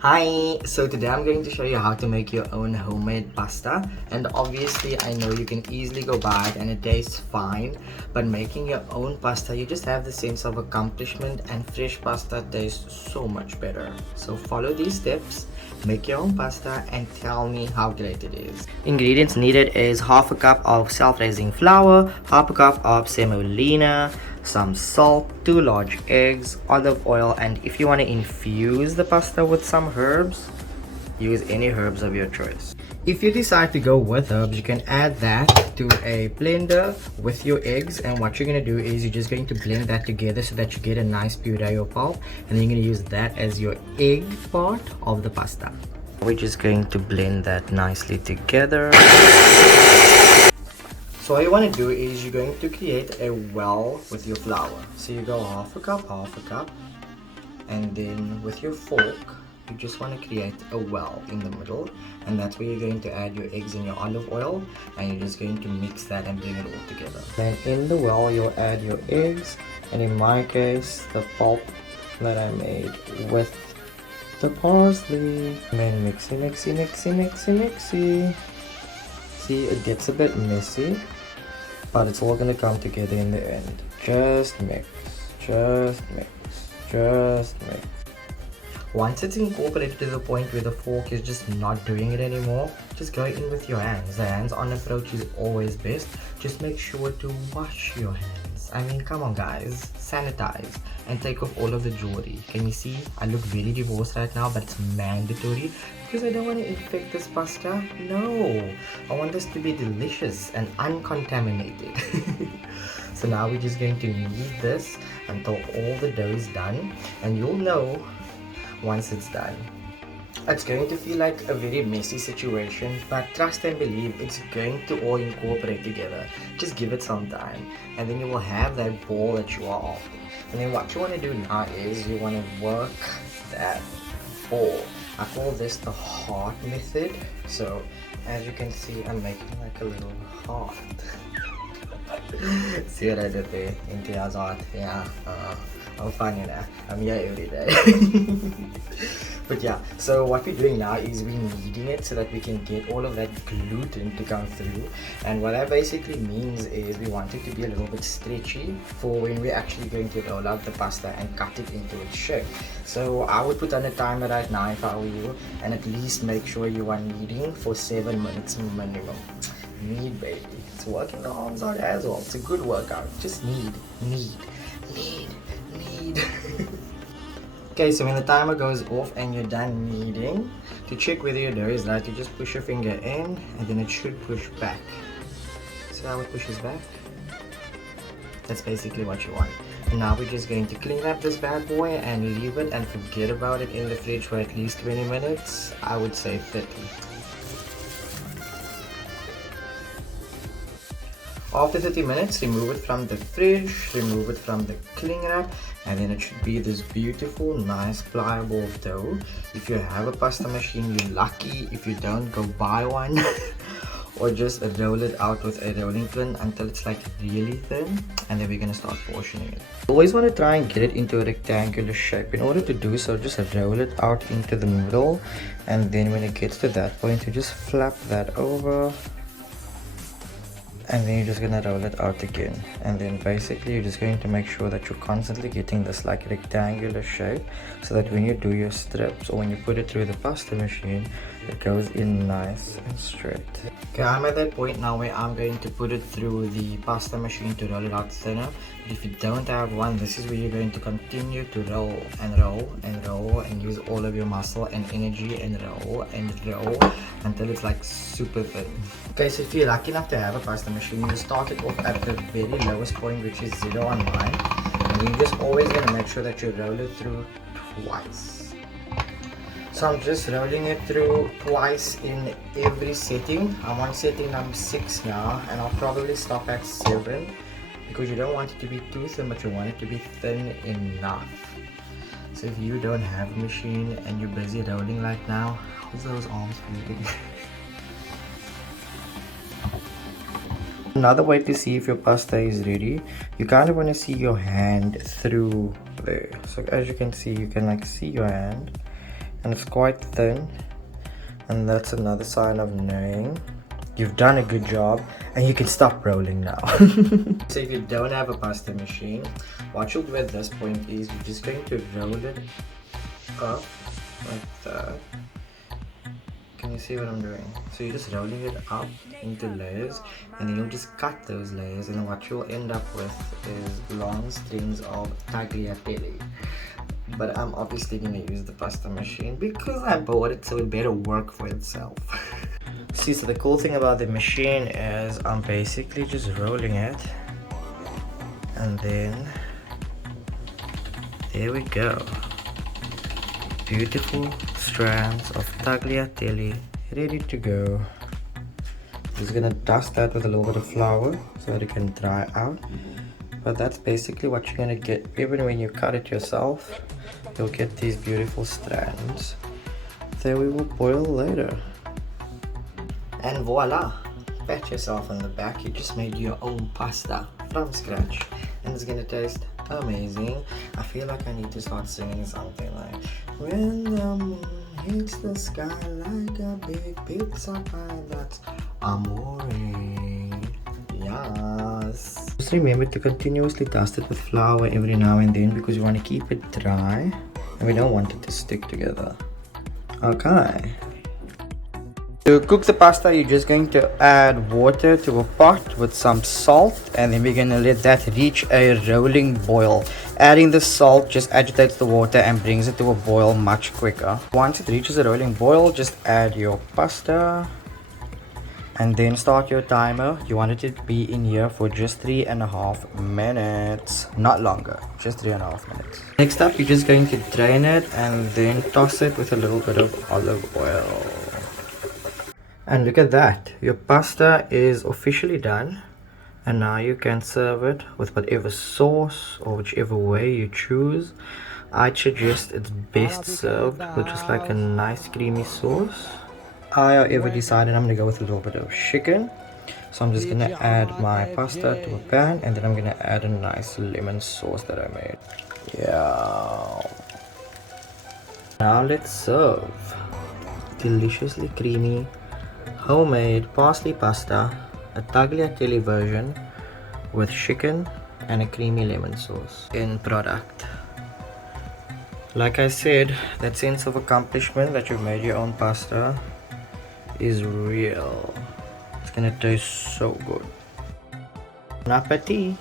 Hi! So today I'm going to show you how to make your own homemade pasta, and obviously I know you can easily go buy it and it tastes fine, but making your own pasta you just have the sense of accomplishment, and fresh pasta tastes so much better. So follow these steps, make your own pasta and tell me how great it is. Ingredients needed is half a cup of self-raising flour, half a cup of semolina, some salt, 2 large eggs, olive oil, and if you want to infuse the pasta with some herbs, use any herbs of your choice. If you decide to go with herbs, you can add that to a blender with your eggs, and what you're going to do is you're just going to blend that together so that you get a nice puree or pulp, and then you're going to use that as your egg part of the pasta. We're just going to blend that nicely together. So all you want to do is you're going to create a well with your flour. So you go half a cup, and then with your fork, you just want to create a well in the middle, and that's where you're going to add your eggs and your olive oil, and you're just going to mix that and bring it all together. Then in the well, you'll add your eggs, and in my case, the pulp that I made with the parsley. And then mixy. See, it gets a bit messy, but it's all gonna come together in the end. Just mix. Once it's incorporated to the point where the fork is just not doing it anymore, just go in with your hands. The hands-on approach is always best. Just make sure to wash your hands. I mean, come on guys, sanitize and take off all of the jewelry. Can you see? I look very divorced right now, but it's mandatory because I don't want to infect this pasta. No, I want this to be delicious and uncontaminated. So now we're just going to knead this until all the dough is done, and you'll know once it's done. It's going to feel like a very messy situation, but trust and believe it's going to all incorporate together. Just give it some time, and then you will have that ball that you are after. And then what you want to do now is you want to work that ball. I call this the heart method. So as you can see, I'm making like a little heart. See what I did there? Imtiyaaz Hart. Yeah, I'm funny now. I'm here every day. But yeah, so what we're doing now is we're kneading it so that we can get all of that gluten to come through. And what that basically means is we want it to be a little bit stretchy for when we're actually going to roll out the pasta and cut it into its shape. So I would put on a timer right now if I were you, and at least make sure you are kneading for 7 minutes minimum. Knead, baby. It's working the arms out as well. It's a good workout. Just knead. Okay, so when the timer goes off and you're done kneading, to check whether your dough is right, you just push your finger in and then it should push back. See how it pushes back? That's basically what you want. And now we're just going to clean up this bad boy and leave it and forget about it in the fridge for at least 20 minutes. I would say 30. After 30 minutes, remove it from the fridge, remove it from the cling wrap, and then it should be this beautiful, nice, pliable dough. If you have a pasta machine, you're lucky. If you don't, go buy one. Or just roll it out with a rolling pin until it's like really thin, and then we're gonna start portioning it. You always want to try and get it into a rectangular shape. In order to do so, just roll it out into the middle, and then when it gets to that point, you just flap that over, and then you're just gonna roll it out again, and then basically you're just going to make sure that you're constantly getting this like rectangular shape, so that when you do your strips or when you put it through the pasta machine, it goes in nice and straight. Okay, I'm at that point now where I'm going to put it through the pasta machine to roll it out thinner. But if you don't have one, this is where you're going to continue to roll and use all of your muscle and energy and roll until it's like super thin. Okay, so if you're lucky enough to have a pasta machine, you start it off at the very lowest point, which is 0 on mine, and you're just always going to make sure that you roll it through twice. So I'm just rolling it through twice in every setting. I'm on setting number 6 now, and I'll probably stop at 7 because you don't want it to be too thin, but you want it to be thin enough. So if you don't have a machine and you're busy rolling like now, how's those arms feeling? Another way to see if your pasta is ready, you kind of want to see your hand through there. So as you can see, you can like see your hand. and it's quite thin, and that's another sign of knowing you've done a good job and you can stop rolling now. So if you don't have a pasta machine, what you'll do at this point is you're just going to roll it up like that. Can you see what I'm doing? So you're just rolling it up into layers, and then you'll just cut those layers, and what you'll end up with is long strings of tagliatelle. But I'm obviously gonna use the pasta machine because I bought it, so it better work for itself. See, so the cool thing about the machine is I'm basically just rolling it, and then there we go. Beautiful strands of tagliatelle ready to go. Just gonna dust that with a little bit of flour so that it can dry out. But that's basically what you're gonna get. Even when you cut it yourself, you'll get these beautiful strands that we will boil later. And voila! Pat yourself on the back, you just made your own pasta from scratch, and it's gonna taste amazing. I feel like I need to start singing something like, when the moon hits the sky like a big pizza pie, that's amore. Yes. Just remember to continuously dust it with flour every now and then because you want to keep it dry and we don't want it to stick together. Okay. To cook the pasta, you're just going to add water to a pot with some salt, and then we're going to let that reach a rolling boil. Adding the salt just agitates the water and brings it to a boil much quicker. Once it reaches a rolling boil, just add your pasta and then start your timer. You want it to be in here for just 3.5 minutes, not longer, just 3.5 minutes. Next up, you're just going to drain it and then toss it with a little bit of olive oil. And look at that, your pasta is officially done, and now you can serve it with whatever sauce or whichever way you choose. I'd suggest it's best served with just like a nice creamy sauce. I, however, decided I'm gonna go with a little bit of chicken, so I'm just gonna add my pasta to a pan, and then I'm gonna add a nice lemon sauce that I made. Yeah. Now let's serve. Deliciously creamy homemade parsley pasta, a tagliatelle version with chicken and a creamy lemon sauce in product. Like I said, that sense of accomplishment that you've made your own pasta is real. It's gonna taste so good. Bon appetit!